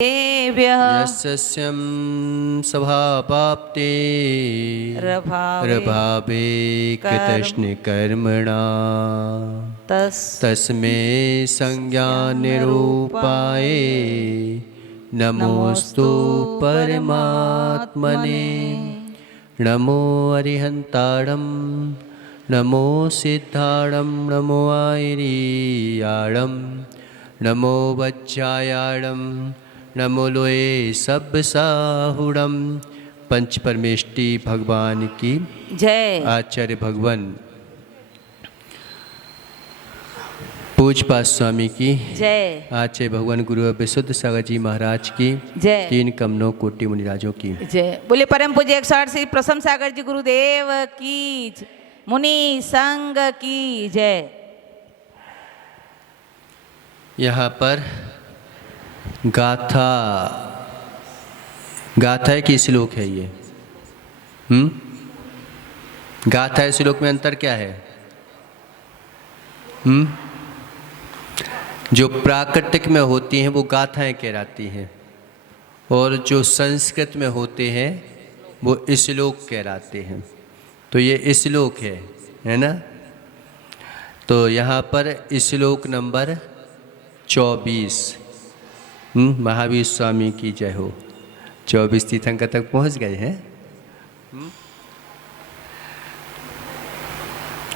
यस्यं स्वभावाप्ते रभावे कृतस्निकर्मणा तस्मै संज्ञानिरूपाय नमोस्तु परमात्मने। नमो अरिहन्ताणं नमो सिद्धाणं नमो आयर्याणं नमो वज्रायाणं नमो लोए सब साहुड़म। पंच परमेष्टि भगवान की जय। आचार्य भगवान पूजपाद स्वामी की जय। आचार्य भगवान गुरु विशुद्ध सागर जी महाराज की जय। तीन कमलों कोटि मुनिराजों की जय। बोले परम पूज्य 108 श्री प्रसन्न सागर जी गुरुदेव की मुनि संघ की जय। यहाँ पर गाथा की श्लोक है ये। गाथा श्लोक में अंतर क्या है? जो प्राकृतिक में होती हैं वो गाथाएं कहलाती हैं, और जो संस्कृत में होते हैं वो श्लोक कहलाते हैं। तो ये श्लोक है ना। तो यहाँ पर श्लोक नंबर 24। महावीर स्वामी की जय हो। 24 तीर्थंकर तक पहुँच गए हैं।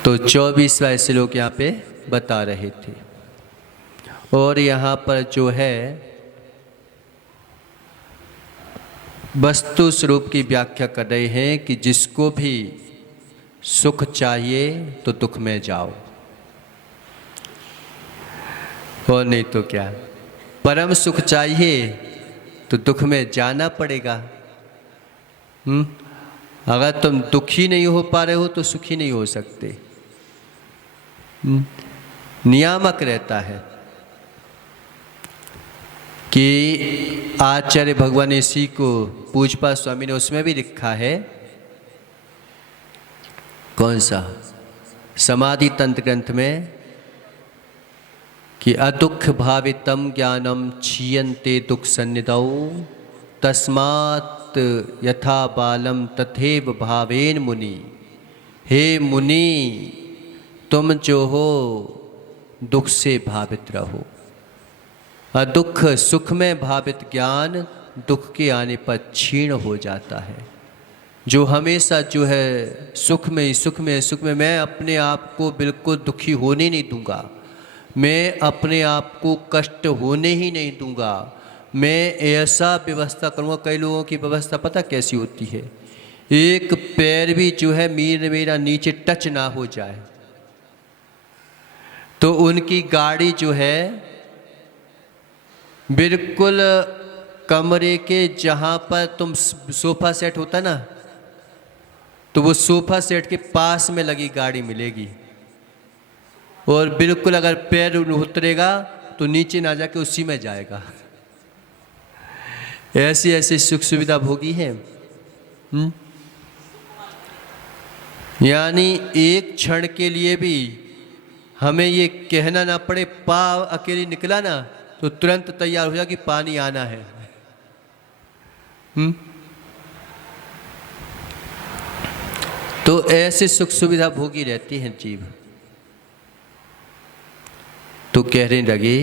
तो 24वां श्लोक यहाँ पे बता रहे थे। और यहाँ पर जो है वस्तु स्वरूप की व्याख्या कर रहे हैं कि जिसको भी सुख चाहिए तो दुख में जाओ, और नहीं तो क्या। परम सुख चाहिए तो दुख में जाना पड़ेगा। अगर तुम दुखी नहीं हो पा रहे हो तो सुखी नहीं हो सकते। नियामक रहता है कि आचार्य भगवान इसी को पूजपाद स्वामी ने उसमें भी लिखा है। कौन सा? समाधि तंत्र ग्रंथ में कि अदुख भावितम ज्ञानम क्षीयन्ते दुख सन्निधौ तस्मात् यथा बालम तथैव भावेन मुनि। हे मुनि, तुम जो हो दुख से भावित रहो। अदुख सुख में भावित ज्ञान दुख के आने पर क्षीण हो जाता है। जो हमेशा जो है सुख में मैं अपने आप को बिल्कुल दुखी होने नहीं दूंगा, मैं अपने आप को कष्ट होने ही नहीं दूंगा, मैं ऐसा व्यवस्था करूँगा। कई लोगों की व्यवस्था पता कैसी होती है? एक पैर भी जो है मेरा नीचे टच ना हो जाए तो उनकी गाड़ी जो है बिल्कुल कमरे के जहाँ पर तुम सोफा सेट होता ना, तो वो सोफा सेट के पास में लगी गाड़ी मिलेगी। और बिल्कुल अगर पैर उतरेगा तो नीचे ना जाके उसी में जाएगा। ऐसी ऐसी सुख सुविधा भोगी है। यानी एक क्षण के लिए भी हमें ये कहना ना पड़े, पाव अकेले निकला ना तो तुरंत तैयार हो जाए कि पानी आना है। तो ऐसे सुख सुविधा भोगी रहती हैं जीव। तो कहने लगे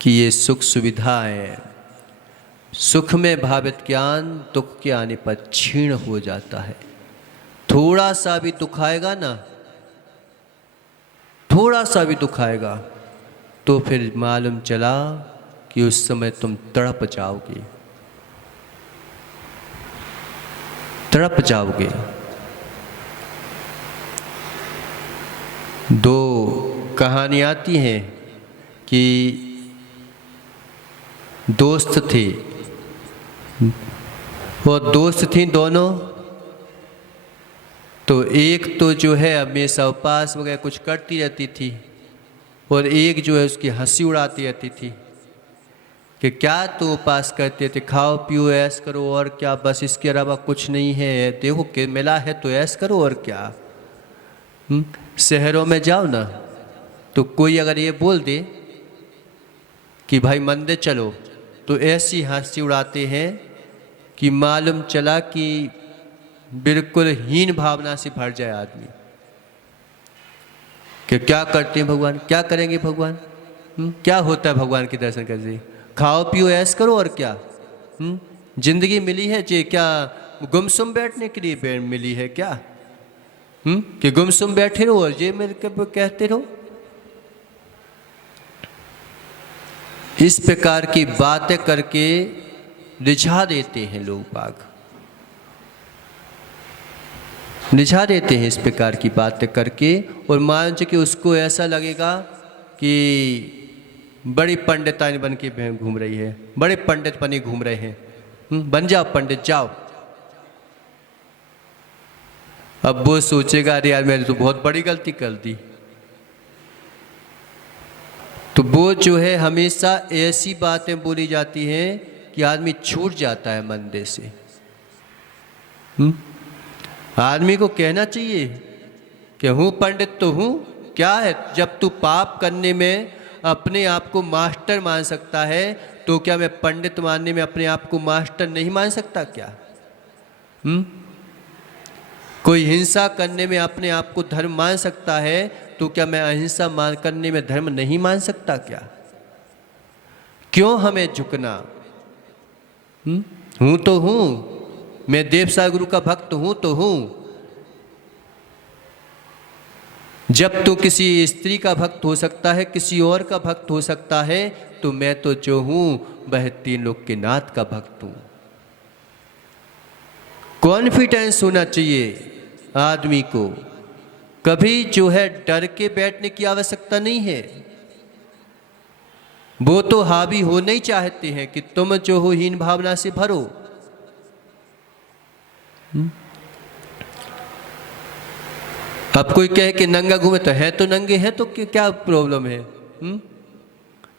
कि ये सुख सुविधा है, सुख में भावित ज्ञान दुख के आने पर क्षीण हो जाता है। थोड़ा सा भी दुख आएगा ना, थोड़ा सा भी दुख आएगा तो फिर मालूम चला कि उस समय तुम तड़प जाओगे, तड़प जाओगे। दो कहानी आती हैं कि दोस्त थे, वो दोस्त थी दोनों। तो एक तो जो है हमेशा उपास वगैरह कुछ करती रहती थी, और एक जो है उसकी हंसी उड़ाती रहती थी कि क्या तो उपास करते थे, खाओ पियो ऐश करो और क्या, बस इसके अलावा कुछ नहीं है। देखो कि मिला है तो ऐश करो और क्या। शहरों में जाओ ना तो कोई अगर ये बोल दे कि भाई मंदिर चलो, तो ऐसी हंसी उड़ाते हैं कि मालूम चला कि बिल्कुल हीन भावना से भर जाए आदमी कि क्या करते हैं भगवान, क्या करेंगे भगवान, क्या होता है भगवान के दर्शन करके, खाओ पियो ऐश करो और क्या। जिंदगी मिली है जे क्या गुमसुम बैठने के लिए मिली है क्या, कि गुमसुम बैठे रहो और ये मेरे कहते रहो। इस प्रकार की बातें करके रिझा देते हैं लोग बाग, रिझा देते हैं इस प्रकार की बातें करके। और मान कि उसको ऐसा लगेगा कि बड़ी पंडितानी बन के घूम रही है, बड़े पंडित बने घूम रहे हैं, बन जाओ पंडित जाओ। अब वो सोचेगा अरे यार मैंने तो बहुत बड़ी गलती कर दी। तो वो जो है हमेशा ऐसी बातें बोली जाती हैं कि आदमी छूट जाता है मंदिर से। आदमी को कहना चाहिए कि हूँ पंडित तो हूँ, क्या है, जब तू पाप करने में अपने आप को मास्टर मान सकता है तो क्या मैं पंडित मानने में अपने आप को मास्टर नहीं मान सकता क्या? कोई हिंसा करने में अपने आप को धर्म मान सकता है तो क्या मैं अहिंसा मान करने में धर्म नहीं मान सकता क्या? क्यों हमें झुकना? हूं तो हूं, मैं देवसागर गुरु का भक्त हूं तो हूं। जब तो किसी स्त्री का भक्त हो सकता है, किसी और का भक्त हो सकता है, तो मैं तो जो हूं वह तीन लोक के नाथ का भक्त हूं। कॉन्फिडेंस होना चाहिए आदमी को, कभी जो है डर के बैठने की आवश्यकता नहीं है। वो तो हावी होना ही चाहते हैं कि तुम जो हो हीन भावना से भरो। अब कोई कहे कि नंगा घूमे, तो है तो नंगे हैं तो क्या प्रॉब्लम है?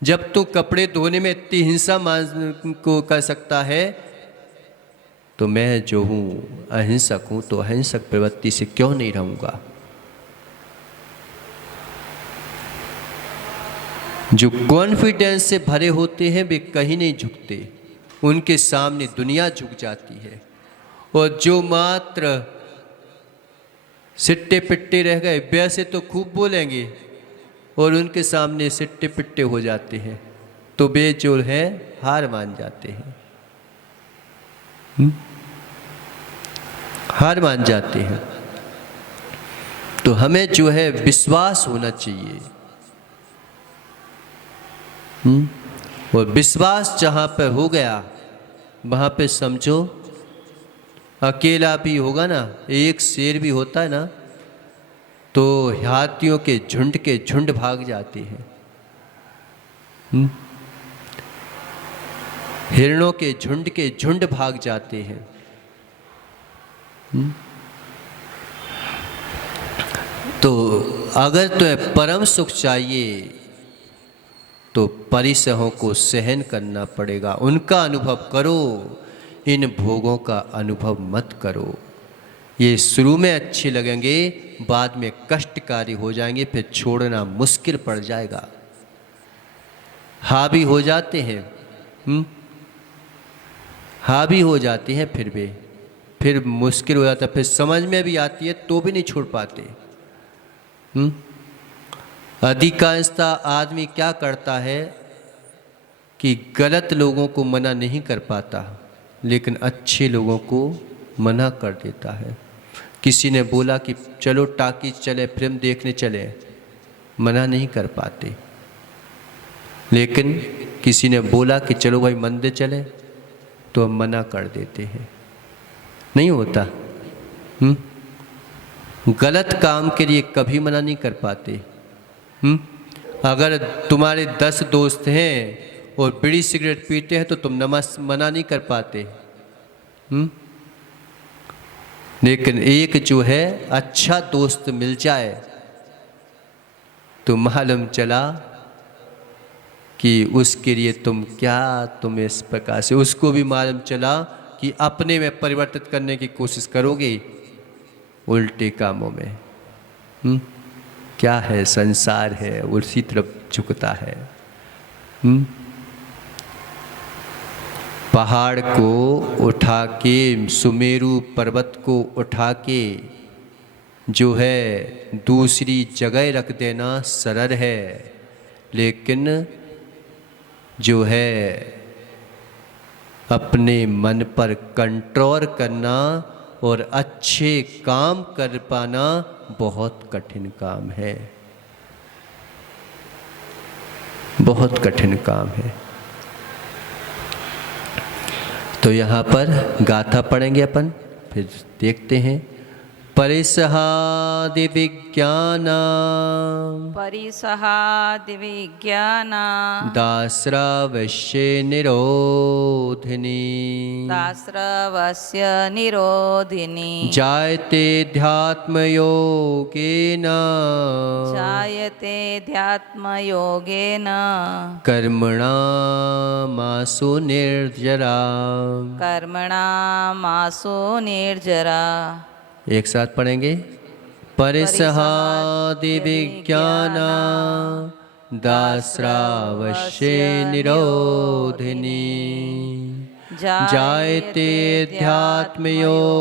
जब तू कपड़े धोने में इतनी हिंसा को कर सकता है तो मैं जो हूं अहिंसक हूं, तो अहिंसक प्रवृत्ति से क्यों नहीं रहूंगा? जो कॉन्फिडेंस से भरे होते हैं वे कहीं नहीं झुकते, उनके सामने दुनिया झुक जाती है। और जो मात्र सिट्टे पिट्टे रह गए वैसे तो खूब बोलेंगे और उनके सामने सिट्टे पिट्टे हो जाते हैं तो वे जो है हार मान जाते हैं, हार मान जाते हैं। तो हमें जो है विश्वास होना चाहिए, और विश्वास जहाँ पर हो गया वहाँ पे समझो अकेला भी होगा ना, एक शेर भी होता है ना तो हाथियों के झुंड भाग जाते हैं, हिरणों के झुंड भाग जाते हैं। तो अगर तुम्हें परम सुख चाहिए तो परिसहों को सहन करना पड़ेगा, उनका अनुभव करो, इन भोगों का अनुभव मत करो। ये शुरू में अच्छे लगेंगे, बाद में कष्टकारी हो जाएंगे, फिर छोड़ना मुश्किल पड़ जाएगा। हावी हो जाते हैं, हावी हो जाते हैं, फिर मुश्किल हो जाता है, फिर समझ में भी आती है तो भी नहीं छोड़ पाते। अधिकांशतः आदमी क्या करता है कि गलत लोगों को मना नहीं कर पाता लेकिन अच्छे लोगों को मना कर देता है। किसी ने बोला कि चलो टाकीज चले, फिल्म देखने चले, मना नहीं कर पाते। लेकिन किसी ने बोला कि चलो भाई मंदिर चले तो हम मना कर देते हैं, नहीं होता। गलत काम के लिए कभी मना नहीं कर पाते। अगर तुम्हारे 10 दोस्त हैं और बीड़ी सिगरेट पीते हैं तो तुम मना नहीं कर पाते। लेकिन एक जो है अच्छा दोस्त मिल जाए तो मालूम चला कि उसके लिए तुम इस प्रकार से, उसको भी मालूम चला कि अपने में परिवर्तित करने की कोशिश करोगे, उल्टे कामों में क्या है, संसार है, उसी तरफ झुकता है। पहाड़ को उठा के, सुमेरु पर्वत को उठा के जो है दूसरी जगह रख देना सरल है, लेकिन जो है अपने मन पर कंट्रोल करना और अच्छे काम कर पाना बहुत कठिन काम है, बहुत कठिन काम है। तो यहाँ पर गाथा पढ़ेंगे अपन, फिर देखते हैं। परिसहादि विज्ञान परिसहादि विज्ञान दास्रावश्ये निरोधिनी दास्रवस्य निरोधिनी जायते ध्यात्मयोगेन जायते ध्यात्मयोगेन कर्मणामासु निर्जरा। कर्मणामासु निर्जरा। एक साथ पढ़ेंगे। परिसहादि विज्ञान दास्रावश्ये निरोधिनी जायते ध्यात्मयोगेन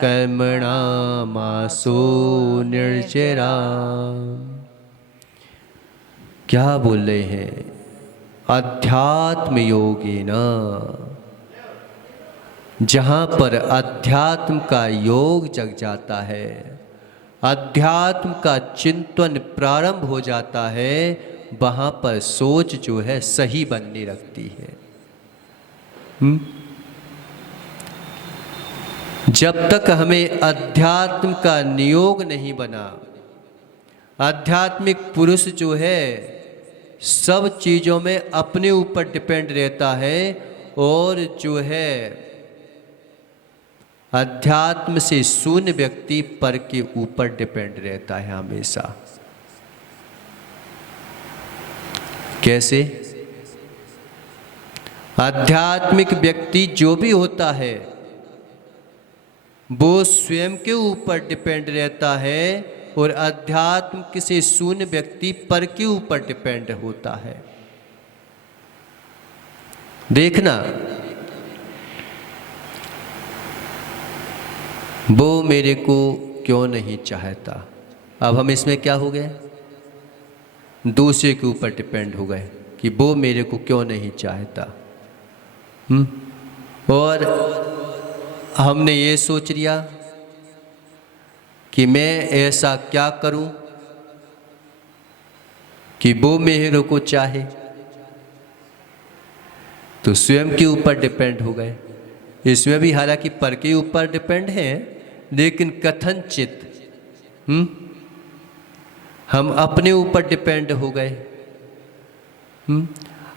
कर्मणामासु निर्जरा। क्या बोल रहे हैं? अध्यात्म योगेन, जहाँ पर अध्यात्म का योग जग जाता है, अध्यात्म का चिंतन प्रारंभ हो जाता है, वहाँ पर सोच जो है सही बनने लगती है। जब तक हमें अध्यात्म का नियोग नहीं बना, आध्यात्मिक पुरुष जो है सब चीज़ों में अपने ऊपर डिपेंड रहता है और जो है अध्यात्म से शून्य व्यक्ति पर के ऊपर डिपेंड रहता है हमेशा। कैसे? आध्यात्मिक व्यक्ति जो भी होता है वो स्वयं के ऊपर डिपेंड रहता है और अध्यात्म से शून्य व्यक्ति पर के ऊपर डिपेंड होता है। देखना, वो मेरे को क्यों नहीं चाहता। अब हम इसमें क्या हो गए? दूसरे के ऊपर डिपेंड हो गए कि वो मेरे को क्यों नहीं चाहता। और हमने ये सोच लिया कि मैं ऐसा क्या करूं कि वो मेरे को चाहे, तो स्वयं के ऊपर डिपेंड हो गए। इसमें भी हालांकि पर के ऊपर डिपेंड है, लेकिन कथनचित हम अपने ऊपर डिपेंड हो गए।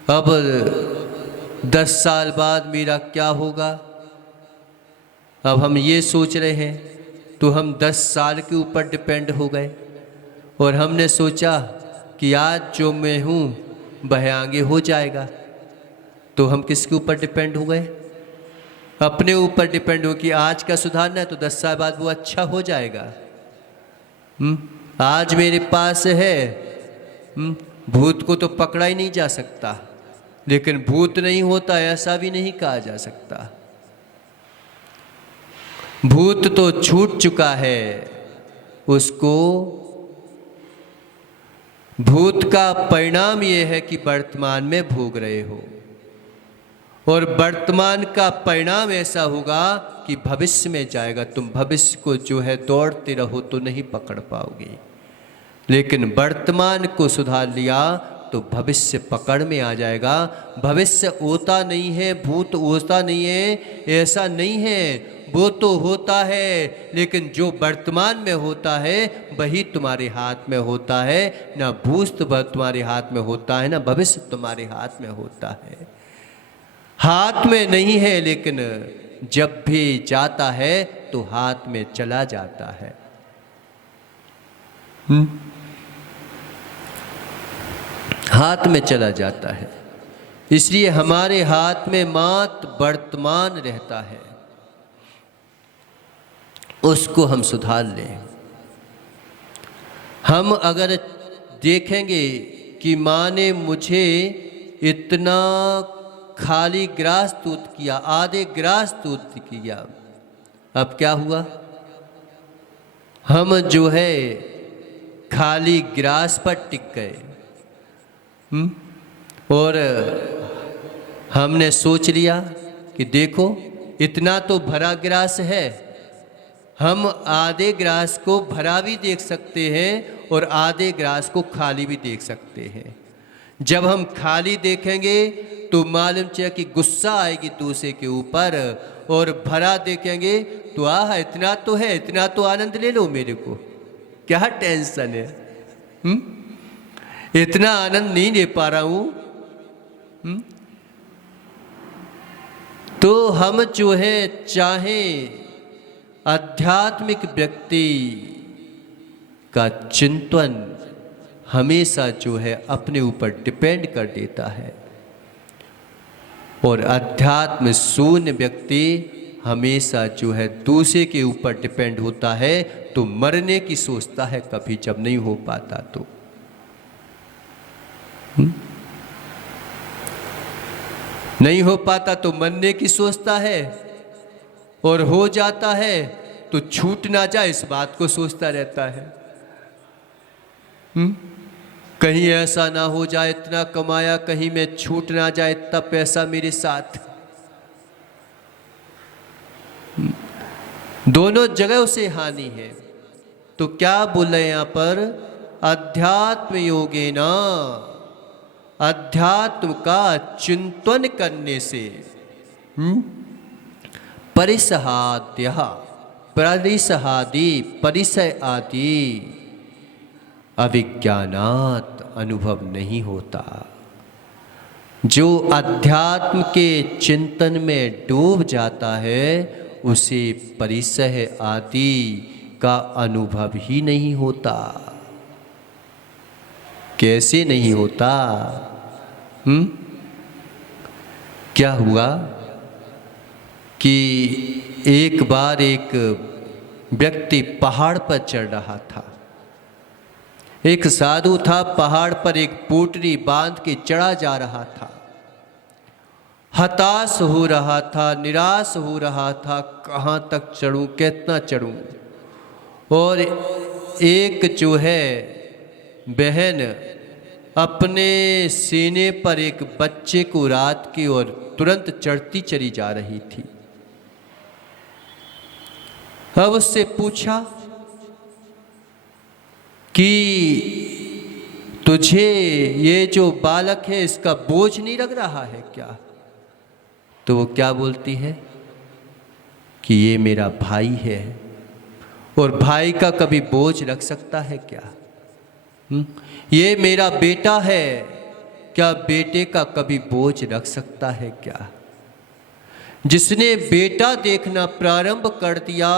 अब 10 साल बाद मेरा क्या होगा, अब हम ये सोच रहे हैं, तो हम 10 साल के ऊपर डिपेंड हो गए। और हमने सोचा कि आज जो मैं हूँ वह आगे हो जाएगा, तो हम किसके ऊपर डिपेंड हो गए? अपने ऊपर डिपेंड हो कि आज का सुधारना है तो 10 साल बाद वो अच्छा हो जाएगा। आज मेरे पास है, भूत को तो पकड़ा ही नहीं जा सकता, लेकिन भूत नहीं होता ऐसा भी नहीं कहा जा सकता। भूत तो छूट चुका है, उसको भूत का परिणाम ये है कि वर्तमान में भोग रहे हो, और वर्तमान का परिणाम ऐसा होगा कि भविष्य में जाएगा। तुम भविष्य को जो है दौड़ते रहो तो नहीं पकड़ पाओगे, लेकिन वर्तमान को सुधार लिया तो भविष्य पकड़ में आ जाएगा। भविष्य होता नहीं है, भूत होता नहीं है, ऐसा नहीं है, वो तो होता है, लेकिन जो वर्तमान में होता है वही तुम्हारे हाथ में होता है। ना भूत तुम्हारे हाथ में होता है, ना भविष्य तुम्हारे हाथ में होता है। हाथ में नहीं है, लेकिन जब भी जाता है तो हाथ में चला जाता है। हाथ में चला जाता है। इसलिए हमारे हाथ में मात्र वर्तमान रहता है, उसको हम सुधार लें। हम अगर देखेंगे कि माँ ने मुझे इतना खाली ग्रास दूध किया, आधे ग्रास दूध किया, अब क्या हुआ? हम जो है खाली ग्रास पर टिक गए। और हमने सोच लिया कि देखो इतना तो भरा ग्रास है, हम आधे ग्रास को भरा भी देख सकते हैं और आधे ग्रास को खाली भी देख सकते हैं। जब हम खाली देखेंगे तो मालूम चाहिए कि गुस्सा आएगी दूसरे के ऊपर, और भरा देखेंगे तो आह इतना तो है, इतना तो आनंद ले लो, मेरे को क्या टेंशन है, इतना आनंद नहीं ले पा रहा हूं। तो हम जो है चाहे आध्यात्मिक व्यक्ति का चिंतन हमेशा जो है अपने ऊपर डिपेंड कर देता है, और अध्यात्म शून्य व्यक्ति हमेशा जो है दूसरे के ऊपर डिपेंड होता है, तो मरने की सोचता है कभी जब नहीं हो पाता तो। नहीं हो पाता तो मरने की सोचता है, और हो जाता है तो छूट ना जाए इस बात को सोचता रहता है। कहीं ऐसा ना हो जाए, इतना कमाया कहीं मैं छूट ना जाए, इतना पैसा मेरे साथ। दोनों जगह उसे हानि है। तो क्या बोल रहे हैं यहां पर? अध्यात्म योगेना, अध्यात्म का चिंतन करने से परिसहाद्य, परिसहादि, परिसय आदि अविज्ञानात् अनुभव नहीं होता। जो अध्यात्म के चिंतन में डूब जाता है उसे परिसय आदि का अनुभव ही नहीं होता। कैसे नहीं होता? क्या हुआ कि एक बार एक व्यक्ति पहाड़ पर चढ़ रहा था। एक साधु था, पहाड़ पर एक पोटली बांध के चढ़ा जा रहा था। हताश हो रहा था, निराश हो रहा था, कहाँ तक चढ़ूं, कितना चढ़ूं। और एक जो है बहन अपने सीने पर एक बच्चे को रात की और तुरंत चढ़ती चली जा रही थी। अब उससे पूछा कि तुझे ये जो बालक है इसका बोझ नहीं लग रहा है क्या? तो वो क्या बोलती है कि ये मेरा भाई है, और भाई का कभी बोझ लग सकता है क्या? ये मेरा बेटा है, क्या बेटे का कभी बोझ लग सकता है क्या? जिसने बेटा देखना प्रारंभ कर दिया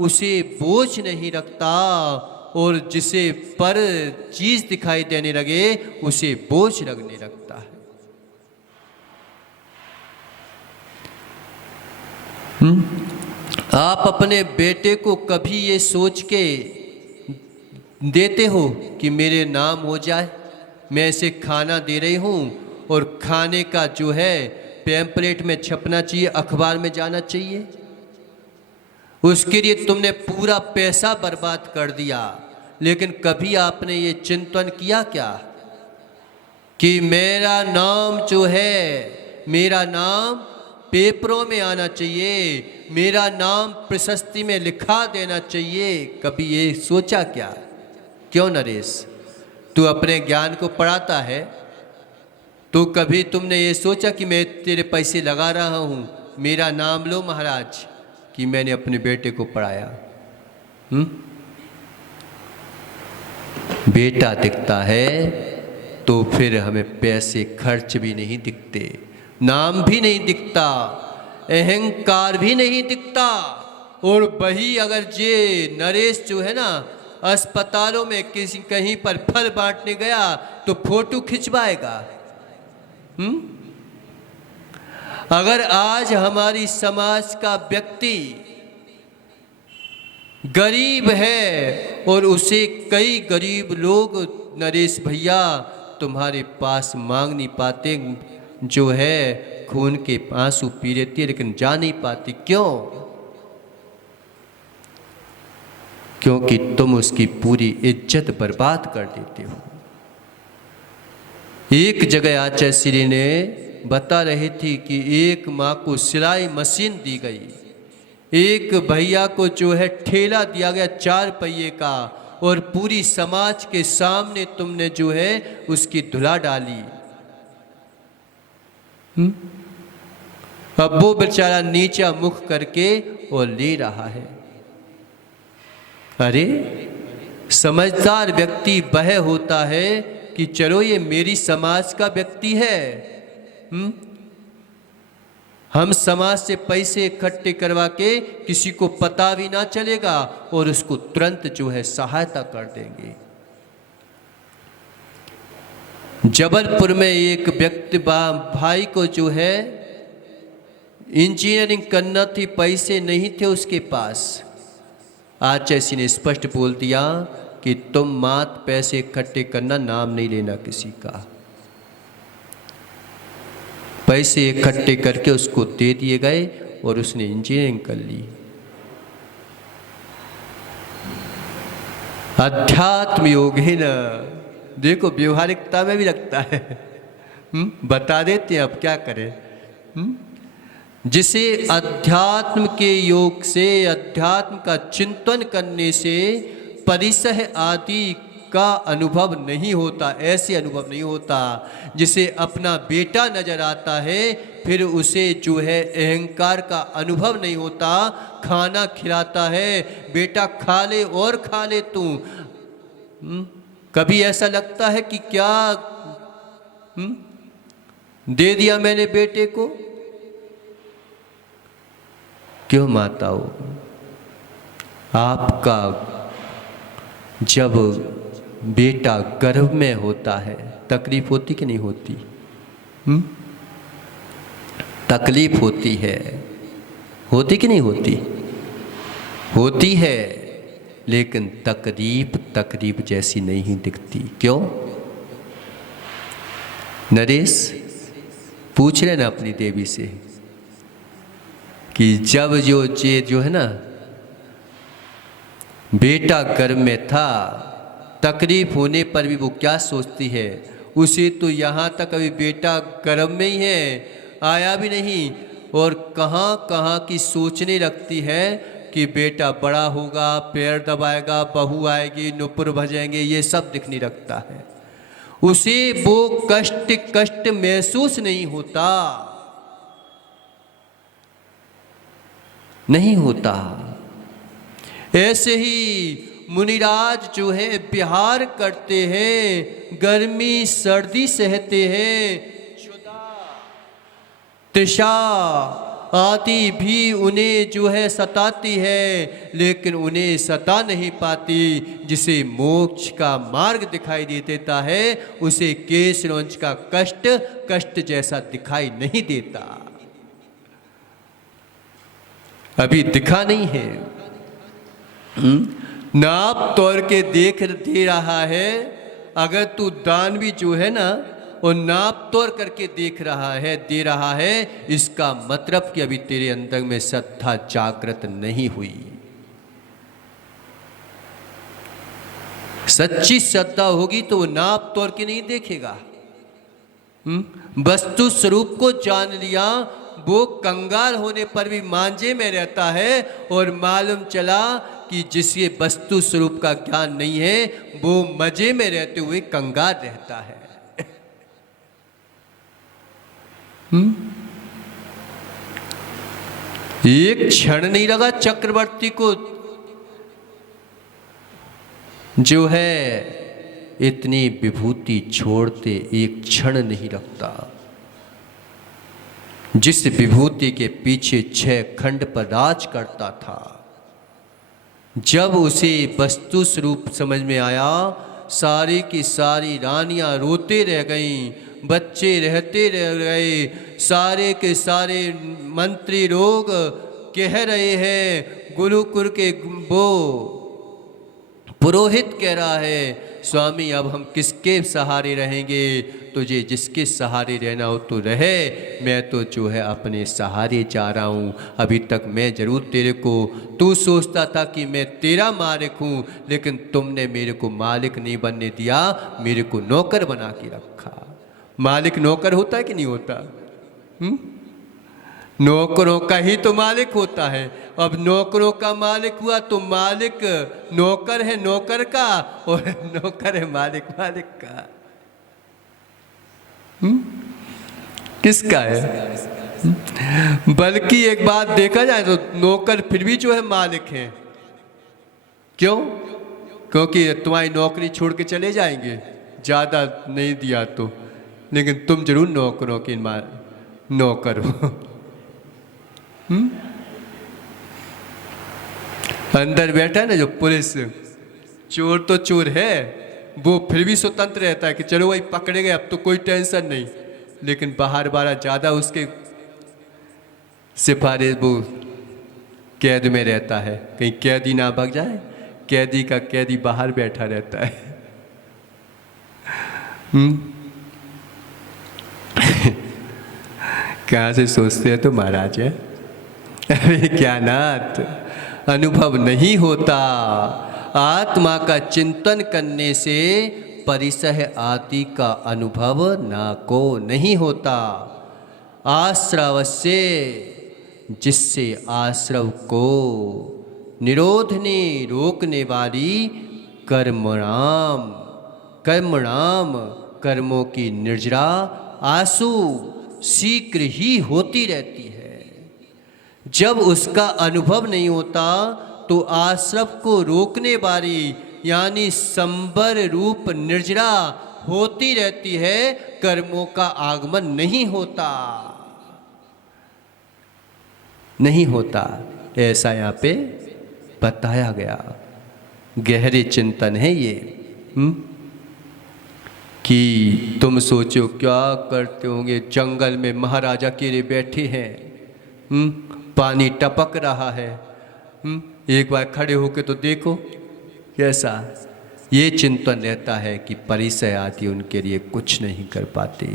उसे बोझ नहीं रखता, और जिसे पर चीज दिखाई देने लगे उसे बोझ लगने लगता है। आप अपने बेटे को कभी ये सोच के देते हो कि मेरे नाम हो जाए, मैं इसे खाना दे रही हूँ, और खाने का जो है पैम्पलेट में छपना चाहिए, अखबार में जाना चाहिए। उसके लिए तुमने पूरा पैसा बर्बाद कर दिया, लेकिन कभी आपने ये चिंतन किया क्या कि मेरा नाम जो है, मेरा नाम पेपरों में आना चाहिए, मेरा नाम प्रशस्ति में लिखा देना चाहिए? कभी ये सोचा क्या? क्यों नरेश, तू अपने ज्ञान को पढ़ाता है, तो कभी तुमने ये सोचा कि मैं तेरे पैसे लगा रहा हूँ, मेरा नाम लो महाराज कि मैंने अपने बेटे को पढ़ाया? बेटा दिखता है तो फिर हमें पैसे खर्च भी नहीं दिखते, नाम भी नहीं दिखता, अहंकार भी नहीं दिखता। और वही अगर ये नरेश जो है ना अस्पतालों में किसी कहीं पर फल बांटने गया तो फोटो खिंचवाएगा। अगर आज हमारी समाज का व्यक्ति गरीब है और उसे कई गरीब लोग नरेश भैया तुम्हारे पास मांग नहीं पाते, जो है खून के आंसू पी लेती है लेकिन जा नहीं पाती। क्यों? क्योंकि तुम उसकी पूरी इज्जत बर्बाद कर देते हो। एक जगह आचार्य श्री ने बता रही थी कि एक माँ को सिलाई मशीन दी गई, एक भैया को जो है ठेला दिया गया 4 पहिए का, और पूरी समाज के सामने तुमने जो है उसकी धुला डाली। अब वो बेचारा नीचा मुख करके और ले रहा है। अरे समझदार व्यक्ति वह होता है कि चलो ये मेरी समाज का व्यक्ति है, हम समाज से पैसे इकट्ठे करवा के किसी को पता भी ना चलेगा और उसको तुरंत जो है सहायता कर देंगे। जबलपुर में एक व्यक्ति भाई को जो है इंजीनियरिंग करना थी, पैसे नहीं थे उसके पास। आचार्य जी ने स्पष्ट बोल दिया कि तुम मात पैसे इकट्ठे करना, नाम नहीं लेना किसी का। पैसे इकट्ठे करके उसको दे दिए गए और उसने इंजीनियरिंग कर ली। अध्यात्म योग है ना, देखो व्यवहारिकता में भी लगता है। बता देते हैं, अब क्या करें। जिसे अध्यात्म के योग से, अध्यात्म का चिंतन करने से परिसह आदि का अनुभव नहीं होता, ऐसे अनुभव नहीं होता। जिसे अपना बेटा नजर आता है फिर उसे जो है अहंकार का अनुभव नहीं होता। खाना खिलाता है, बेटा खा ले और खा ले तू। कभी ऐसा लगता है कि क्या दे दिया मैंने बेटे को? क्यों माताओं, आपका जब बेटा गर्भ में होता है तकलीफ होती कि नहीं होती? तकलीफ होती है, होती कि नहीं होती? होती है, लेकिन तकलीफ जैसी नहीं दिखती। क्यों? नरेश पूछ रहे ना अपनी देवी से कि जब जो है ना बेटा गर्भ में था, तकलीफ होने पर भी वो क्या सोचती है, उसे तो यहाँ तक अभी बेटा गर्भ में ही है, आया भी नहीं, और कहाँ कहाँ की सोचने लगती है कि बेटा बड़ा होगा, पैर दबाएगा, बहू आएगी, नुपुर भजेंगे, ये सब दिखने लगता है। उसे वो कष्ट महसूस नहीं होता, नहीं होता। ऐसे ही मुनिराज जो है विहार करते हैं, गर्मी सर्दी सहते हैं, क्षुधा तृषा आदि भी उन्हें जो है सताती है, लेकिन उन्हें सता नहीं पाती। जिसे मोक्ष का मार्ग दिखाई दे देता है उसे केश रोंच का कष्ट जैसा दिखाई नहीं देता। अभी दिखा नहीं है, नाप तोड़ के दे रहा है। अगर तू दान भी जो है ना वो नाप तोड़ करके दे रहा है, इसका मतलब कि अभी तेरे अंदर में श्रद्धा जागृत नहीं हुई। सच्ची श्रद्धा होगी तो वो नाप तोड़ के नहीं देखेगा। वस्तु स्वरूप को जान लिया, वो कंगाल होने पर भी मांझे में रहता है, और मालूम चला कि जिसे वस्तु स्वरूप का ज्ञान नहीं है वो मजे में रहते हुए कंगाल रहता है। एक क्षण नहीं लगा चक्रवर्ती को जो है इतनी विभूति छोड़ते, एक क्षण नहीं लगता। जिस विभूति के पीछे 6 खंड पर राज करता था, जब उसे वस्तु स्वरूप समझ में आया, सारी की सारी रानियां रोते रह गईं, बच्चे रहते रह गए, सारे के सारे मंत्री लोग कह रहे हैं, गुरुकुल के वो पुरोहित कह रहा है, स्वामी अब हम किसके किसके सहारे रहेंगे, तुझे जिसके सहारे रहना हो तो रहे, मैं तो जो है अपने सहारे जा रहा हूँ। अभी तक मैं ज़रूर तेरे को, तू सोचता था कि मैं तेरा मालिक हूँ, लेकिन तुमने मेरे को मालिक नहीं बनने दिया, मेरे को नौकर बना के रखा। मालिक नौकर होता है कि नहीं होता? नौकरों का ही तो मालिक होता है। अब नौकरों का मालिक हुआ तो मालिक नौकर है नौकर का, और नौकर है मालिक मालिक का। किसका है? बल्कि एक बात देखा जाए तो नौकर फिर भी जो है मालिक हैं। क्यों? क्योंकि तुम्हारी नौकरी छोड़ के चले जाएंगे ज़्यादा नहीं दिया तो, लेकिन तुम जरूर नौकरों के नौकर हो। अंदर बैठा है ना जो पुलिस, चोर तो चोर है, वो फिर भी स्वतंत्र रहता है कि चलो वही पकड़े गए, अब तो कोई टेंशन नहीं। लेकिन बाहर बारह ज़्यादा उसके सिफारिश वो कैद में रहता है, कहीं कैदी ना भाग जाए। कैदी का कैदी बाहर बैठा रहता है। कहाँ से सोचते हैं तो महाराज है। अरे क्या नाथ, अनुभव नहीं होता। आत्मा का चिंतन करने से परिसह आदि का अनुभव ना को नहीं होता। आश्रव से, जिससे आश्रव को निरोधने रोकने वाली कर्मणाम कर्मों की निर्जरा आंसू शीघ्र ही होती रहती है। जब उसका अनुभव नहीं होता तो आश्रव को रोकने वाली यानी संबर रूप निर्जरा होती रहती है, कर्मों का आगमन नहीं होता। ऐसा यहाँ पे बताया गया। गहरे चिंतन है ये। कि तुम सोचो क्या करते होंगे, जंगल में महाराजा अकेले बैठे हैं, पानी टपक रहा है, एक बार खड़े होके तो देखो कैसा। ये चिंतन रहता है कि परिसय आदि उनके लिए कुछ नहीं कर पाते।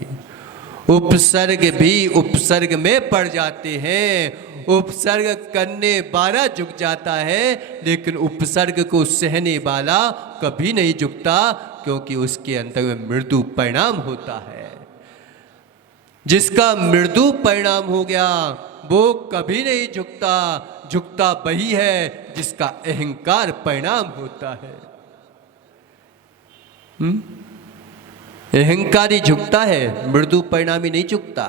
उपसर्ग भी उपसर्ग में पड़ जाते हैं। उपसर्ग करने वाला झुक जाता है, लेकिन उपसर्ग को सहने वाला कभी नहीं झुकता, क्योंकि उसके अंतर में मृदु परिणाम होता है। जिसका मृदु परिणाम हो गया वो कभी नहीं झुकता। झुकता वही है जिसका अहंकार परिणाम होता है। अहंकारी झुकता है, मृदु परिणामी नहीं झुकता।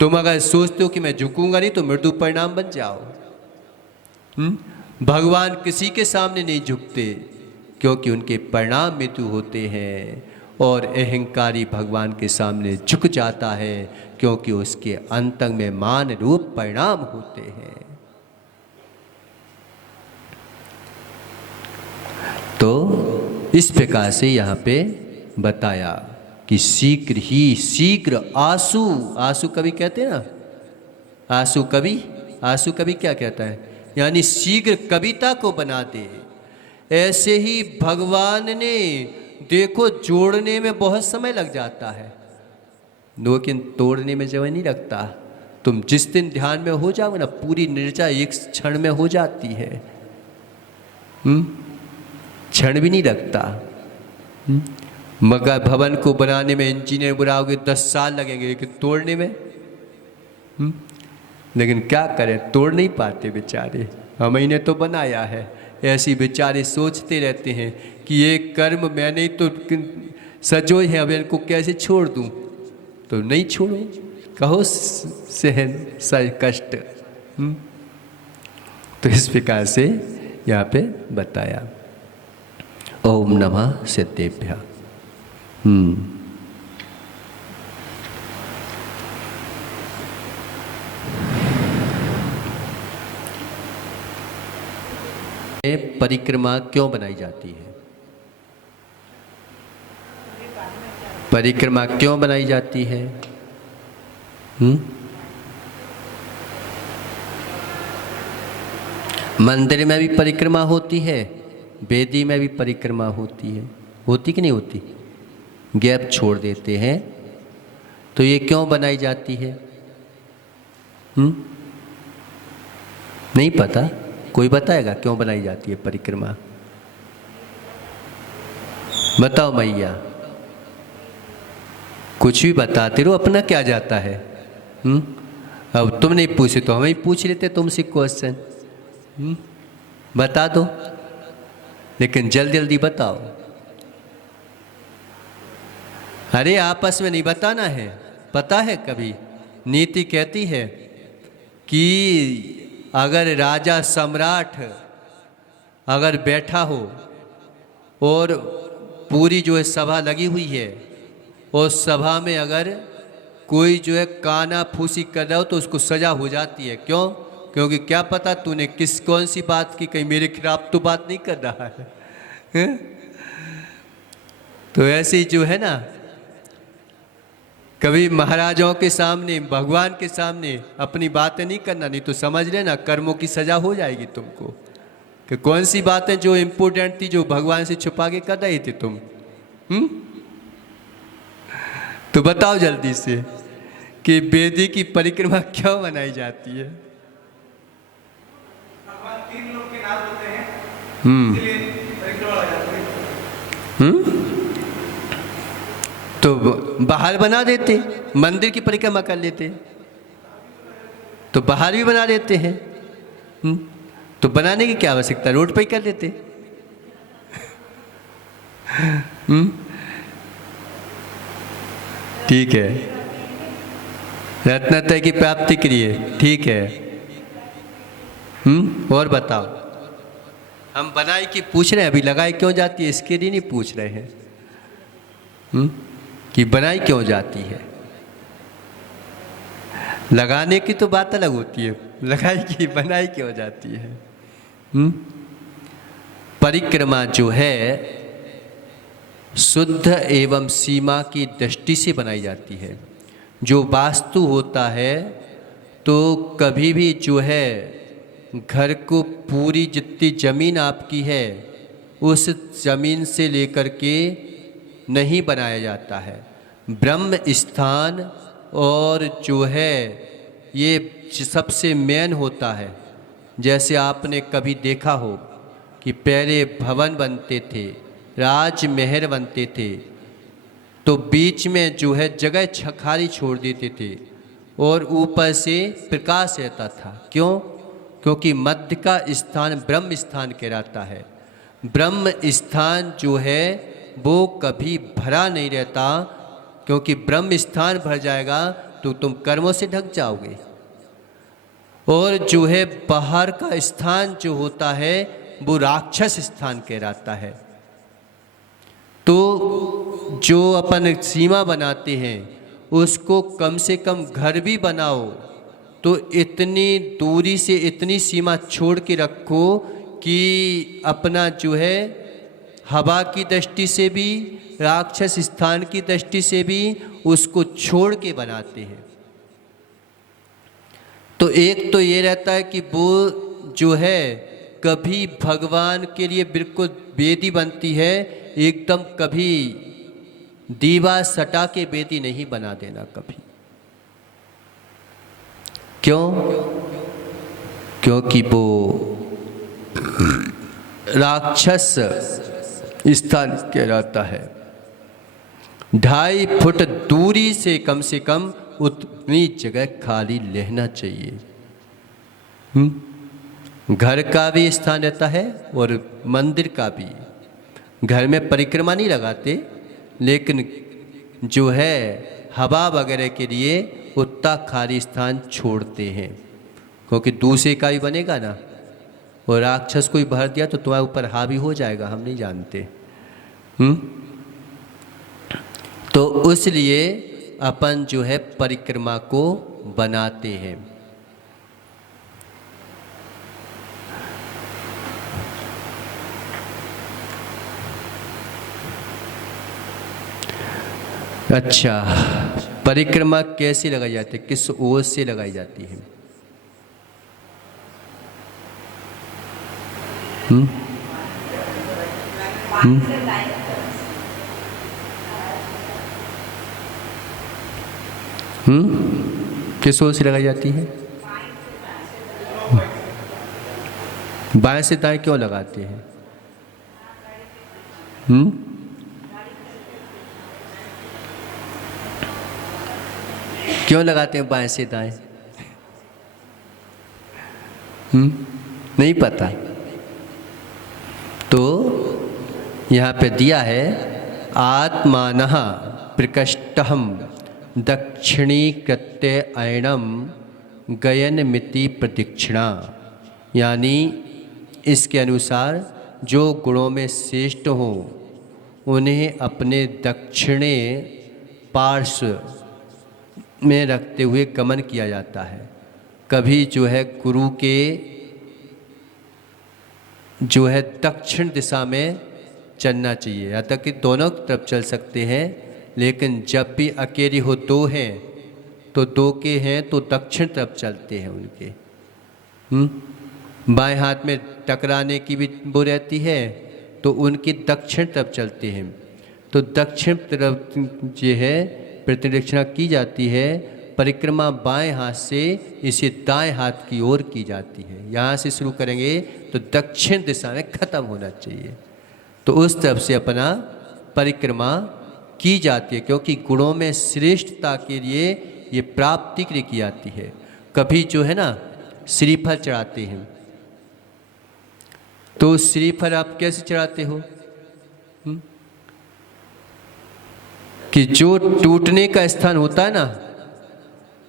तुम अगर सोचते हो कि मैं झुकूंगा नहीं तो मृदु परिणाम बन जाओ। भगवान किसी के सामने नहीं झुकते, क्योंकि उनके परिणाम मृदु होते हैं। और अहंकारी भगवान के सामने झुक जाता है, क्योंकि उसके अंतंग में मान रूप परिणाम होते हैं। तो इस प्रकार से यहाँ पे बताया कि शीघ्र ही शीघ्र आंसू, आंसू कवि कहते हैं ना, आंसू कवि क्या कहता है, यानी शीघ्र कविता को बना दे। ऐसे ही भगवान ने देखो जोड़ने में बहुत समय लग जाता है, लेकिन तोड़ने में समय नहीं लगता। तुम जिस दिन ध्यान में हो जाओ ना, पूरी निर्जा एक क्षण में हो जाती है। क्षण भी नहीं लगता। मगर भवन को बनाने में इंजीनियर बुलाओगे 10 साल लगेंगे, लेकिन तोड़ने में लेकिन क्या करें, तोड़ नहीं पाते बेचारे। हमने तो बनाया है। ऐसी बेचारे सोचते रहते हैं कि ये कर्म मैंने तो सजोए है, अब इनको कैसे छोड़ दूं। तो नहीं छोड़ो, कहो सहन सह कष्ट। तो इस प्रकार से यहाँ पे बताया। ओम नमः सिद्धेभ्यः। परिक्रमा क्यों बनाई जाती है? परिक्रमा क्यों बनाई जाती है? मंदिर में भी परिक्रमा होती है, वेदी में भी परिक्रमा होती है। होती कि नहीं होती? गैप छोड़ देते हैं। तो ये क्यों बनाई जाती है? नहीं पता? कोई बताएगा क्यों बनाई जाती है परिक्रमा? बताओ मैया, कुछ भी बताते रहो, अपना क्या जाता है? अब तुम नहीं पूछे तो हम ही पूछ लेते तुमसे क्वेश्चन। बता दो, लेकिन जल्दी जल्दी बताओ। अरे आपस में नहीं बताना है। पता है कभी नीति कहती है कि अगर राजा सम्राट अगर बैठा हो और पूरी जो है सभा लगी हुई है, और सभा में अगर कोई जो है काना फूसी कर रहा हो तो उसको सजा हो जाती है। क्यों? क्योंकि क्या पता तूने कौन सी बात की, कहीं मेरे खिलाफ तो बात नहीं कर रहा है? तो ऐसे ही जो है ना, कभी महाराजाओं के सामने, भगवान के सामने अपनी बातें नहीं करना, नहीं तो समझ लेना कर्मों की सजा हो जाएगी तुमको। कि कौन सी बातें जो इम्पोर्टेंट थी, जो भगवान से छुपा के कर रही थी तुम? तो बताओ जल्दी से कि वेदी की परिक्रमा क्यों बनाई जाती है? भगवान 3 लोग के नाम होते हैं, इसलिए परिक्रमा लगाते हैं। तो बाहर बना देते, मंदिर की परिक्रमा कर लेते, तो बाहर भी बना देते हैं। तो बनाने की क्या आवश्यकता, रोड पे ही कर लेते। ठीक है, रत्नत्रय की प्राप्ति के लिए। ठीक है। और बताओ, हम बनाई की पूछ रहे हैं, अभी लगाई क्यों जाती है इसके लिए नहीं पूछ रहे हैं। कि बनाई क्यों जाती है। लगाने की तो बात अलग होती है, लगाई की बनाई क्यों जाती है। परिक्रमा जो है शुद्ध एवं सीमा की दृष्टि से बनाई जाती है। जो वास्तु होता है तो कभी भी जो है घर को पूरी जितनी जमीन आपकी है उस जमीन से लेकर के नहीं बनाया जाता है। ब्रह्म स्थान और जो है ये सबसे मेन होता है। जैसे आपने कभी देखा हो कि पहले भवन बनते थे, राजमहल बनते थे, तो बीच में जो है जगह खाली छोड़ देते थे और ऊपर से प्रकाश रहता था। क्यों? क्योंकि मध्य का स्थान ब्रह्म स्थान कहलाता है। ब्रह्म स्थान जो है वो कभी भरा नहीं रहता, क्योंकि ब्रह्म स्थान भर जाएगा तो तुम कर्मों से ढक जाओगे। और जो है बाहर का स्थान जो होता है वो राक्षस स्थान कहलाता है। तो जो अपन सीमा बनाते हैं उसको कम से कम घर भी बनाओ तो इतनी दूरी से इतनी सीमा छोड़ के रखो कि अपना जो है हवा की दृष्टि से भी, राक्षस स्थान की दृष्टि से भी उसको छोड़ के बनाते हैं। तो एक तो ये रहता है कि वो जो है कभी भगवान के लिए बिल्कुल वेदी बनती है, एकदम कभी दीवार सटा के वेदी नहीं बना देना कभी। क्यों? क्योंकि वो राक्षस स्थान कहलाता है। 2.5 फुट दूरी से कम उतनी जगह खाली लेना चाहिए। घर का भी स्थान रहता है और मंदिर का भी। घर में परिक्रमा नहीं लगाते, लेकिन जो है हवा वगैरह के लिए उतना खाली स्थान छोड़ते हैं, क्योंकि दूसरे का भी बनेगा ना, और राक्षस को ही भर दिया तो तुम्हारे ऊपर हावी हो जाएगा, हम नहीं जानते। तो इसलिए अपन जो है परिक्रमा को बनाते हैं। अच्छा, परिक्रमा कैसे लगाई जाती है, किस ओर से लगाई जाती है? किस ओर से लगाई जाती है? बाएं से दाएं क्यों लगाते हैं? क्यों लगाते हैं बाएं से दाएं? नहीं पता? तो यहाँ पे दिया है आत्मानः प्रकृष्टहम दक्षिणीकृत्य ऐणम गयन मिति प्रदक्षिणा। यानी इसके अनुसार जो गुणों में श्रेष्ठ हों उन्हें अपने दक्षिणे पार्श्व में रखते हुए गमन किया जाता है। कभी जो है गुरु के जो है दक्षिण दिशा में चलना चाहिए, यहाँ तक कि दोनों तरफ चल सकते हैं, लेकिन जब भी अकेले हो दो हैं तो दो के हैं तो दक्षिण तरफ चलते हैं उनके। बाएं हाथ में टकराने की भी वो रहती है तो उनकी दक्षिण तरफ चलते हैं। तो दक्षिण तरफ जो है प्रदक्षिणा की जाती है। परिक्रमा बाएं हाथ से इसे दाएं हाथ की ओर की जाती है। यहाँ से शुरू करेंगे तो दक्षिण दिशा में खत्म होना चाहिए, तो उस तरफ से अपना परिक्रमा की जाती है, क्योंकि गुणों में श्रेष्ठता के लिए ये प्राप्ति के लिए की जाती है। कभी जो है ना श्रीफल चढ़ाते हैं, तो श्रीफल आप कैसे चढ़ाते हो? कि जो टूटने का स्थान होता है ना,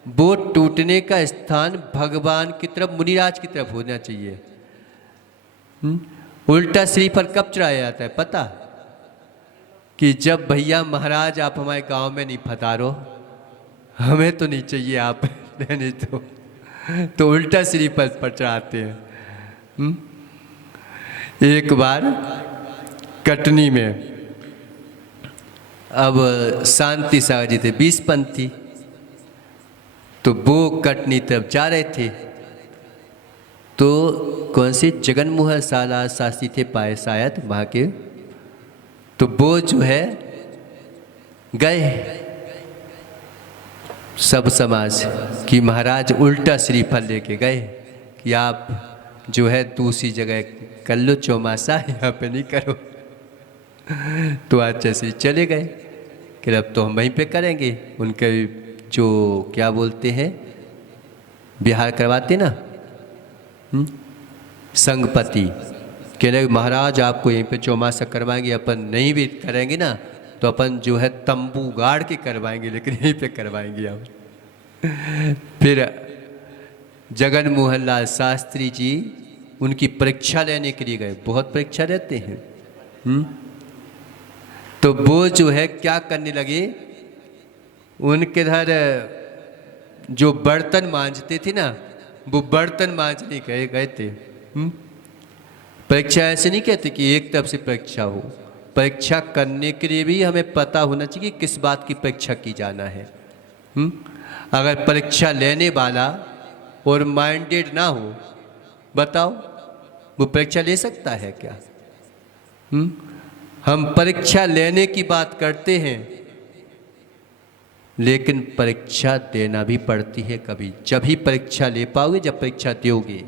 वो टूटने का स्थान भगवान की तरफ, मुनिराज की तरफ होना चाहिए। उल्टा श्रीफल कब चढ़ाया जाता है पता? कि जब भैया महाराज आप हमारे गांव में नहीं पधारो, हमें तो नहीं चाहिए आप नहीं तो उल्टा श्रीफल पर चढ़ाते हैं। एक बार कटनी में, अब शांति सागर जी थे 20 पंथी, तो वो कटनी तरफ जा रहे थे, तो कौन से जगन मोहन साला शास्त्री थे पाए शायद वहाँ के, तो वो जो है गए सब समाज कि महाराज उल्टा श्रीफल लेके गए कि आप जो है दूसरी जगह कर लो चौमासा, यहाँ पे नहीं करो। तो आज जैसे चले गए कि अब तो हम वहीं पे करेंगे। उनके जो क्या बोलते हैं बिहार करवाते ना संगपति, कह रहे महाराज आपको यहीं पे चौमासा करवाएंगे, अपन नहीं भी करेंगे ना तो अपन जो है तंबू गाड़ के करवाएंगे, लेकिन यहीं पे करवाएंगे हम। फिर जगन मोहन लाल शास्त्री जी उनकी परीक्षा लेने के लिए गए, बहुत परीक्षा रहते हैं। तो वो जो है क्या करने लगे, उनके इधर जो बर्तन मांजते थे ना, वो बर्तन मांजने गए थे। परीक्षा ऐसे नहीं कहते कि एक तरफ से परीक्षा हो, परीक्षा करने के लिए भी हमें पता होना चाहिए कि किस बात की परीक्षा की जाना है। अगर परीक्षा लेने वाला और माइंडेड ना हो, बताओ वो परीक्षा ले सकता है क्या? हम परीक्षा लेने की बात करते हैं, लेकिन परीक्षा देना भी पड़ती है कभी। जब ही परीक्षा ले पाओगे जब परीक्षा दोगे।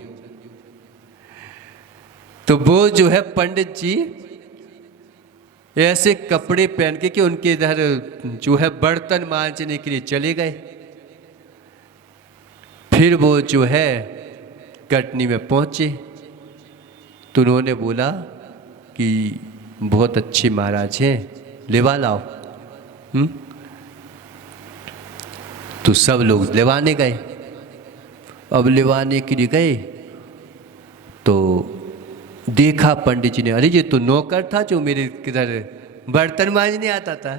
तो वो जो है पंडित जी ऐसे कपड़े पहन के कि उनके इधर जो है बर्तन मांजने के लिए चले गए। फिर वो जो है कटनी में पहुंचे तो उन्होंने बोला कि बहुत अच्छे महाराज हैं, लेवा लाओ। तो सब लोग लेवाने गए। अब लेवाने के लिए गए तो देखा पंडित जी ने, अरे ये तो नौकर था जो मेरे किधर बर्तन मांजने आता था।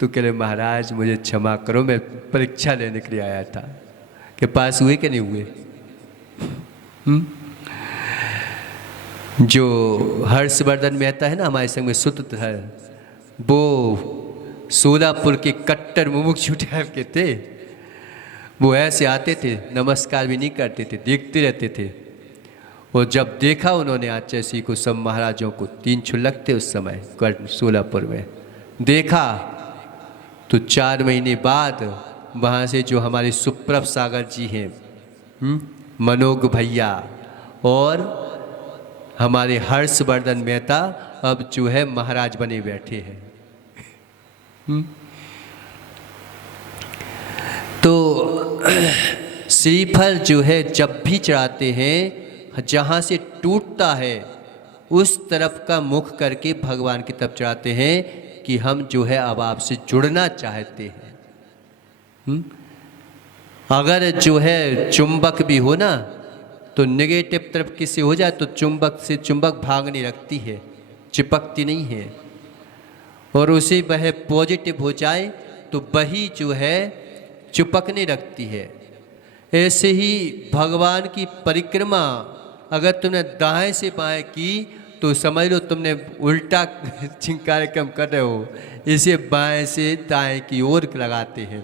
तो कह रहे महाराज मुझे क्षमा करो, मैं परीक्षा लेने के लिए आया था। कि पास हुए कि नहीं हुए? जो हर्षवर्धन मेहता है ना हमारे संग में सूत्र है, वो सोलापुर के कट्टर मुमुक्षु टाइप के थे। वो ऐसे आते थे, नमस्कार भी नहीं करते थे, देखते रहते थे। और जब देखा उन्होंने आचार्य को, सब महाराजों को, 3 छुलक थे उस समय सोलापुर में, देखा तो 4 महीने बाद वहाँ से जो हमारे सुप्रभ सागर जी हैं, मनोज भैया और हमारे हर्षवर्धन मेहता अब जो है महाराज बने बैठे हैं। तो श्रीफल जो है जब भी चढ़ाते हैं, जहाँ से टूटता है उस तरफ का मुख करके भगवान की तरफ चढ़ाते हैं कि हम जो है अब आपसे जुड़ना चाहते हैं। अगर जो है चुंबक भी हो ना, तो नेगेटिव तरफ किसी हो जाए तो चुंबक से चुंबक भागने लगती है, चिपकती नहीं है। और उसी वह पॉजिटिव हो जाए तो वही जो है चिपकने लगती है। ऐसे ही भगवान की परिक्रमा अगर तुमने दाएं से बाएं की तो समझ लो तुमने उल्टा कार्यक्रम कर रहे हो। इसे बाएं से दाएं की ओर लगाते हैं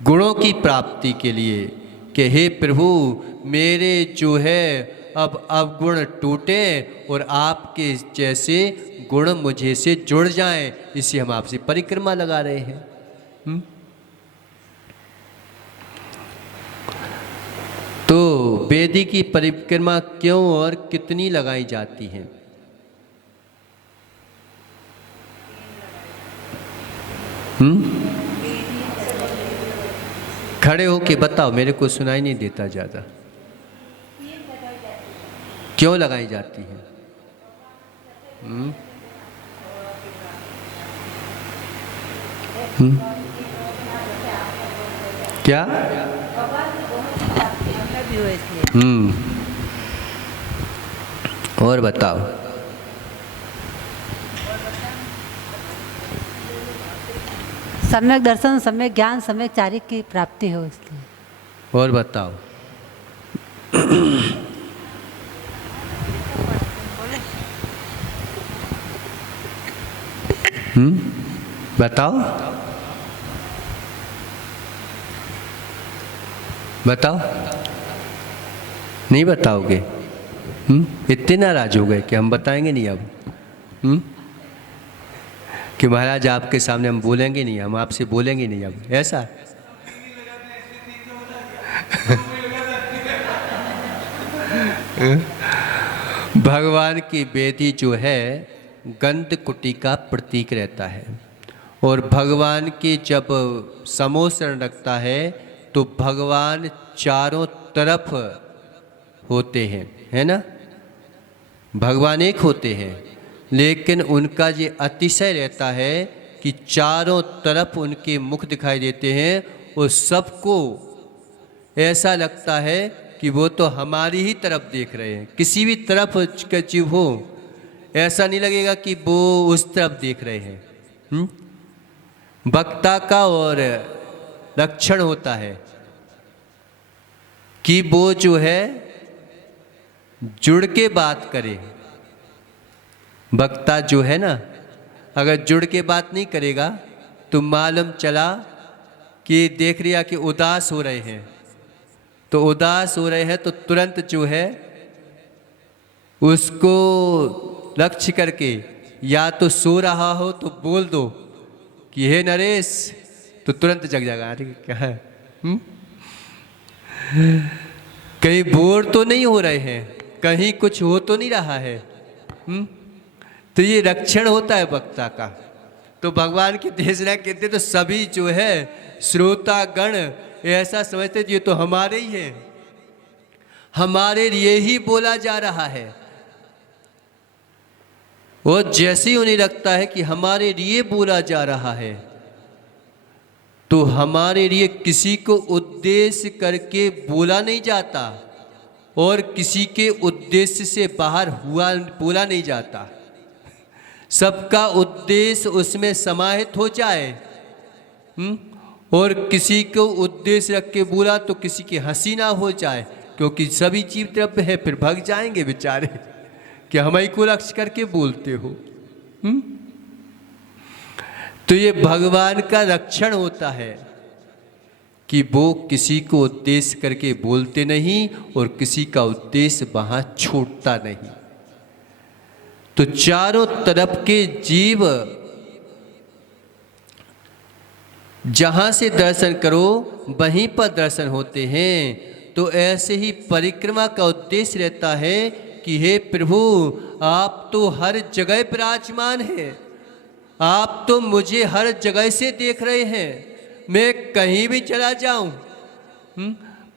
गुणों की प्राप्ति के लिए कि हे प्रभु मेरे जो है अब अवगुण टूटे और आपके जैसे गुण मुझे से जुड़ जाएं, इसे हम आपसे परिक्रमा लगा रहे हैं। तो वेदी की परिक्रमा क्यों और कितनी लगाई जाती है? खड़े होके बताओ, मेरे को सुनाई नहीं देता ज्यादा। क्यों लगाई जाती है? क्या? और बताओ। सम्यक दर्शन, सम्यक ज्ञान, सम्यक चारिक की प्राप्ति हो इसलिए। और बताओ। बताओ बताओ। नहीं बताओगे? इतने नाराज हो गए कि हम बताएंगे नहीं अब? कि महाराज आपके सामने हम बोलेंगे नहीं, हम आपसे बोलेंगे नहीं अब, ऐसा? भगवान की वेदी जो है गंध कुटी का प्रतीक रहता है। और भगवान के जब समोसरण रखता है तो भगवान चारों तरफ होते हैं, है ना? भगवान एक होते हैं, लेकिन उनका ये अतिशय रहता है कि चारों तरफ उनके मुख दिखाई देते हैं और सबको ऐसा लगता है कि वो तो हमारी ही तरफ देख रहे हैं। किसी भी तरफ का जीव हो, ऐसा नहीं लगेगा कि वो उस तरफ देख रहे हैं। वक्ता का और लक्षण होता है कि वो जो है जुड़ के बात करे। वक्ता जो है ना, अगर जुड़ के बात नहीं करेगा तो मालूम चला कि देख लिया कि उदास हो रहे हैं, तो उदास हो रहे हैं तो तुरंत जो है उसको लक्ष्य करके या तो सो रहा हो तो बोल दो कि हे नरेश, तो तुरंत जग जाएगा। अरे क्या है? कहीं बोर तो नहीं हो रहे हैं, कहीं कुछ हो तो नहीं रहा है। तो ये रक्षण होता है वक्ता का। तो भगवान की देशना कहते तो सभी जो है श्रोता गण ऐसा समझते ये तो हमारे ही है, हमारे लिए ही बोला जा रहा है। और जैसे ही उन्हें लगता है कि हमारे लिए बोला जा रहा है तो हमारे लिए किसी को उद्देश्य करके बोला नहीं जाता और किसी के उद्देश्य से बाहर हुआ बोला नहीं जाता। सबका उद्देश्य उसमें समाहित हो जाए। और किसी को उद्देश्य रख के बोला तो किसी की हंसी ना हो जाए, क्योंकि सभी जीव तरफ है, फिर भाग जाएंगे बेचारे कि हमें को लक्ष्य करके बोलते हो। तो ये भगवान का रक्षण होता है कि वो किसी को उद्देश्य करके बोलते नहीं और किसी का उद्देश्य वहां छूटता नहीं। तो चारों तरफ के जीव जहाँ से दर्शन करो वहीं पर दर्शन होते हैं। तो ऐसे ही परिक्रमा का उद्देश्य रहता है कि हे प्रभु, आप तो हर जगह विराजमान हैं, आप तो मुझे हर जगह से देख रहे हैं। मैं कहीं भी चला जाऊं,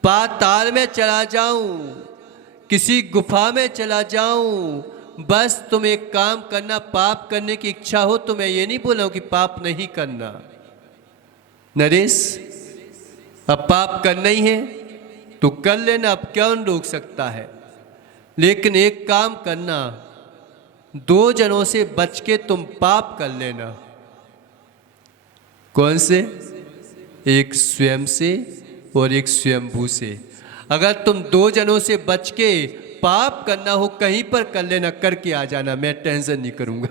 पाताल में चला जाऊं, किसी गुफा में चला जाऊं, बस तुम एक काम करना, पाप करने की इच्छा हो तो मैं ये नहीं बोला हूं कि पाप नहीं करना। नरेश, अब पाप करना ही है तो कर लेना, अब कौन रोक सकता है। लेकिन एक काम करना, दो जनों से बच के तुम पाप कर लेना। कौन से? एक स्वयं से और एक स्वयंभू से। अगर तुम दो जनों से बच के पाप करना हो कहीं पर कर लेना, करके आ जाना, मैं टेंशन नहीं करूंगा।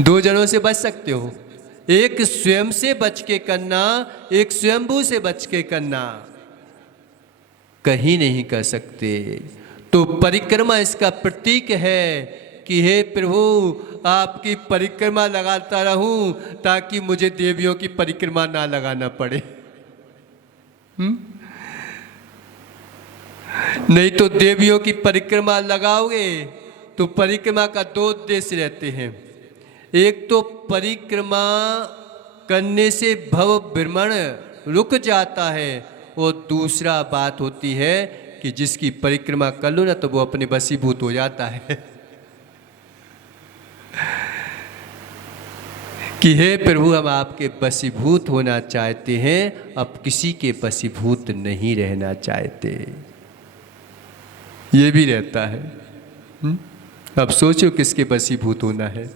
दो जनों से बच सकते हो, एक स्वयं से बच के करना, एक स्वयंभू से बच के करना, कहीं नहीं कर सकते। तो परिक्रमा इसका प्रतीक है कि हे प्रभु, आपकी परिक्रमा लगाता रहूं ताकि मुझे देवियों की परिक्रमा ना लगाना पड़े। नहीं तो देवियों की परिक्रमा लगाओगे तो परिक्रमा का दो उद्देश्य रहते हैं। एक तो परिक्रमा करने से भव भ्रमण रुक जाता है, और दूसरा बात होती है कि जिसकी परिक्रमा कर लो ना तो वो अपने वशीभूत हो जाता है कि हे प्रभु, हम आपके वशीभूत होना चाहते हैं, अब किसी के वशीभूत नहीं रहना चाहते। ये भी रहता है। अब सोचो किसके वशीभूत होना है।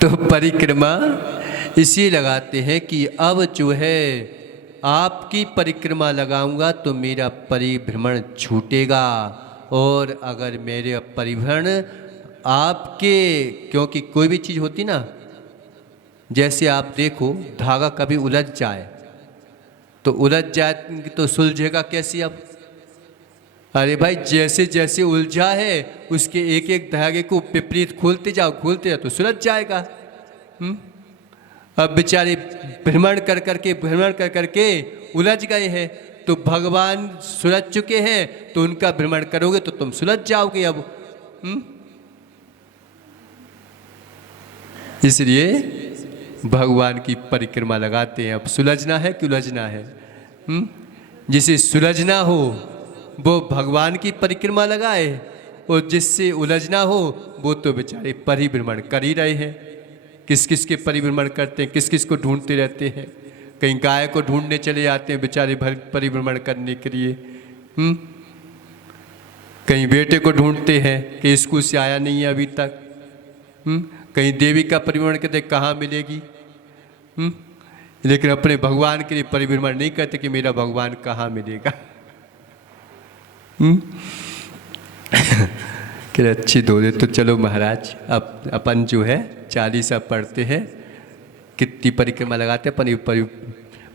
तो परिक्रमा इसी लगाते हैं कि अब जो है आपकी परिक्रमा लगाऊंगा तो मेरा परिभ्रमण छूटेगा, और अगर मेरे परिभ्रमण आपके, क्योंकि कोई भी चीज़ होती ना, जैसे आप देखो धागा कभी उलझ जाए तो उलझ जाए तो सुलझेगा कैसी? अब अरे भाई, जैसे जैसे उलझा है उसके एक एक धागे को विपरीत खोलते जाओ तो सुलझ जाएगा। अब बेचारे भ्रमण कर करके उलझ गए हैं, तो भगवान सुलझ चुके हैं तो उनका भ्रमण करोगे तो तुम सुलझ जाओगे। अब इसलिए भगवान की परिक्रमा लगाते हैं। अब सुलझना है कि उलझना है? जिसे सुलझना हो वो भगवान की परिक्रमा लगाए, और जिससे उलझना हो वो तो बेचारे परिभ्रमण कर ही रहे हैं। किस किस के परिभ्रमण करते हैं, किस किस को ढूंढते रहते हैं। कहीं गाय को ढूंढने चले जाते हैं बेचारे परिभ्रमण करने के लिए। कहीं बेटे को ढूंढते हैं कि स्कूल से आया नहीं है अभी तक। कहीं देवी का परिभ्रमण करते कहाँ मिलेगी। लेकिन अपने भगवान के लिए परिभ्रमण नहीं करते कि मेरा भगवान कहाँ मिलेगा। कि अच्छी दो तो चलो महाराज, अब अपन जो है 40 पढ़ते हैं। कितनी परिक्रमा लगाते हैं अपन,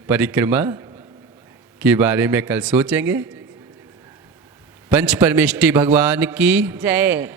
परिक्रमा के बारे में कल सोचेंगे। पंच परमेष्टि भगवान की जय।